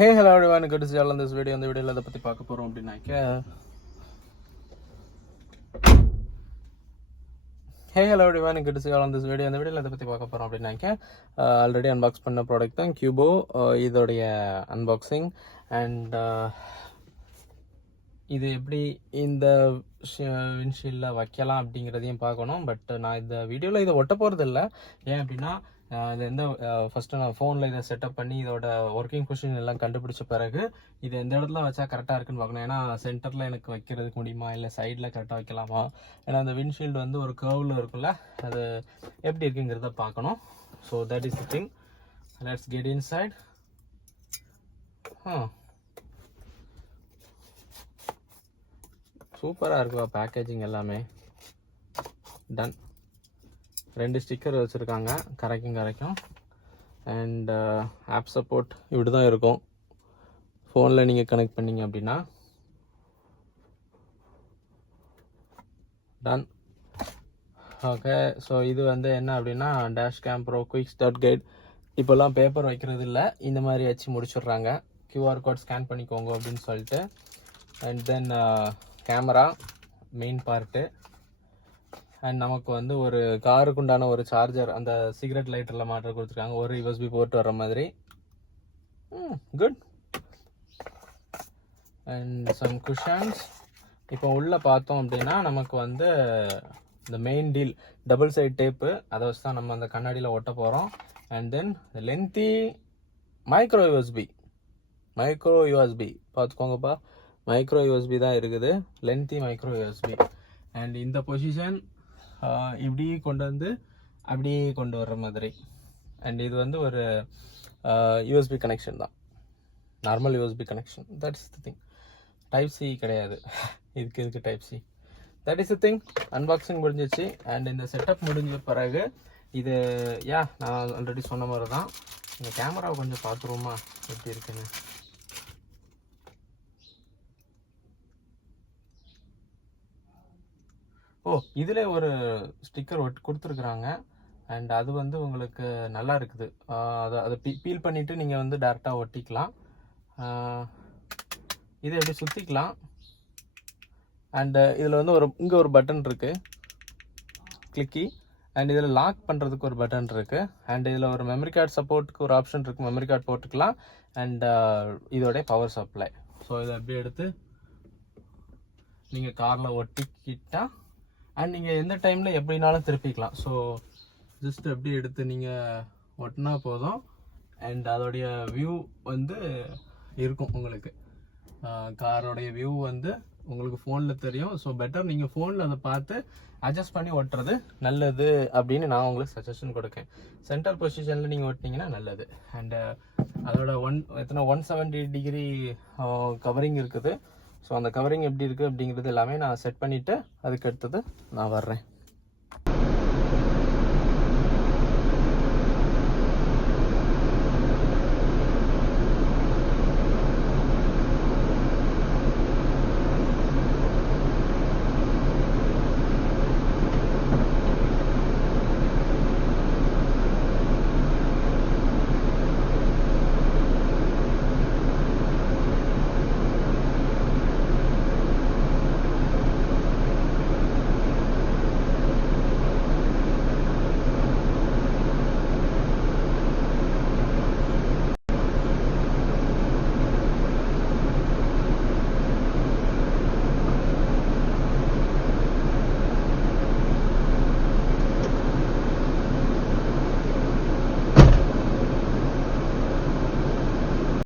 Hey, hello everyone, good to see you all in this video. இந்த வீடியோல எதை பற்றி பார்க்க போகிறோம் அப்படின்னாக்க Hey, hello everyone, good to see you all in this video. இந்த வீடியோல எதை பற்றி பார்க்க போகிறோம் அப்படின்னாக்க ஆல்ரெடி அன்பாக்ஸ் பண்ண ப்ராடக்ட் தான் கியூபோ. இதோடைய அன்பாக்சிங் அண்ட் இது எப்படி இந்த விண்ட்ஷீல்டில் வைக்கலாம் அப்படிங்கிறதையும் பார்க்கணும். பட் நான் இந்த வீடியோவில் இதை ஒட்ட போகிறது இல்லை. ஏன் அப்படின்னா இது எந்த ஃபஸ்ட்டு நான் ஃபோனில் இதை செட்டப் பண்ணி இதோட ஒர்க்கிங் பொசிஷன் எல்லாம் கண்டுபிடிச்ச பிறகு இது எந்த இடத்துல வச்சா கரெக்டாக இருக்குன்னு பார்க்கணும். ஏன்னா சென்டரில் எனக்கு வைக்கிறதுக்கு முடியுமா, இல்லை சைடில் கரெக்டாக வைக்கலாமா. ஏன்னா அந்த விண்ட்ஷீல்டு வந்து ஒரு கர்வில் இருக்குல்ல, அது எப்படி இருக்குங்கிறத பார்க்கணும். So that is the thing. Let's get inside. சூப்பராக இருக்குவா பேக்கேஜிங் எல்லாமே. டன். 2 ஸ்டிக்கர் வச்சுருக்காங்க, கரைக்கும். அண்ட் ஆப் சப்போர்ட் இப்படி தான் இருக்கும். ஃபோனில் நீங்கள் கனெக்ட் பண்ணிங்க அப்படின்னா. டன். ஓகே, ஸோ இது வந்து என்ன அப்படின்னா dash game bro quick start guide. இப்போல்லாம் பேப்பர் வைக்கிறது இல்லை, இந்த மாதிரி வச்சு முடிச்சிடுறாங்க. கியூஆர் கோட் ஸ்கேன் பண்ணிக்கோங்க அப்படின்னு சொல்லிட்டு. And then camera main part. And நமக்கு வந்து ஒரு காருக்கு உண்டான ஒரு சார்ஜர், அந்த சிகரெட் லைட்டரில் மாற்ற கொடுத்துருக்காங்க, ஒரு யூஎஸ்பி போர்ட் வர மாதிரி. குட். And some cushions. இப்போ உள்ளே பார்த்தோம் அப்படின்னா நமக்கு வந்து இந்த main deal double side tape, அதை வச்சு தான் நம்ம அந்த கண்ணாடியில் ஒட்ட போகிறோம். And then lengthy micro USB பார்த்துக்கோங்கப்பா. மைக்ரோ யூஎஸ்பி தான் இருக்குது, லென்த்தி மைக்ரோ யூஎஸ்பி. அண்ட் இந்த பொசிஷன் இப்படி கொண்டு வந்து அப்படியே கொண்டு வர்ற மாதிரி. அண்ட் இது வந்து ஒரு யூஎஸ்பி கனெக்ஷன் தான், normal USB connection. That is the thing. Type C கிடையாது இதுக்கு type C. That is the thing. Unboxing முடிஞ்சிச்சு. அண்ட் இந்த செட்டப் முடிஞ்ச பிறகு இது நான் ஆல்ரெடி சொன்ன மாதிரி தான். இந்த கேமராவை கொஞ்சம் பார்த்துருவோமா எப்படி இருக்குன்னு. இதில் ஒரு ஸ்டிக்கர் கொடுத்துருக்குறாங்க. அண்ட் அது வந்து உங்களுக்கு நல்லா இருக்குது. அதை பீல் பண்ணிவிட்டு நீங்கள் வந்து டேரெக்டாக ஒட்டிக்கலாம். இதை எப்படி சுற்றிக்கலாம். அண்டு இதில் வந்து இங்கே ஒரு பட்டன் இருக்குது, கிளிக்கி. அண்ட் இதில் லாக் பண்ணுறதுக்கு ஒரு பட்டன் இருக்குது. அண்ட் இதில் ஒரு மெமரி கார்டு சப்போர்ட்டுக்கு ஒரு ஆப்ஷன் இருக்குது, மெமரி கார்டு போட்டுக்கலாம். அண்ட் இதோடைய பவர் சப்ளை. ஸோ இதை அப்படியே எடுத்து நீங்கள் காரில் ஒட்டிக்கிட்டா அண்ட் நீங்கள் எந்த டைமில் எப்படினாலும் திருப்பிக்கலாம். ஸோ ஜஸ்ட் எப்படி எடுத்து நீங்கள் ஒட்டினா போதும். அண்ட் அதோடைய வியூ வந்து இருக்கும் உங்களுக்கு. காரோடைய வியூ வந்து உங்களுக்கு ஃபோனில் தெரியும். ஸோ பெட்டர் நீங்கள் ஃபோனில் அதை பார்த்து அட்ஜஸ்ட் பண்ணி ஒட்டுறது நல்லது அப்படின்னு நான் உங்களுக்கு சஜஷன் கொடுக்கேன். சென்டர் பொசிஷனில் நீங்கள் ஒட்டினீங்கன்னா நல்லது. அண்டு அதோட 170 டிகிரி கவரிங் இருக்குது. ஸோ அந்த கவரிங் எப்படி இருக்குது அப்படிங்கிறது எல்லாமே நான் செட் பண்ணிவிட்டு அதுக்கு அடுத்தது நான் வர்றேன்.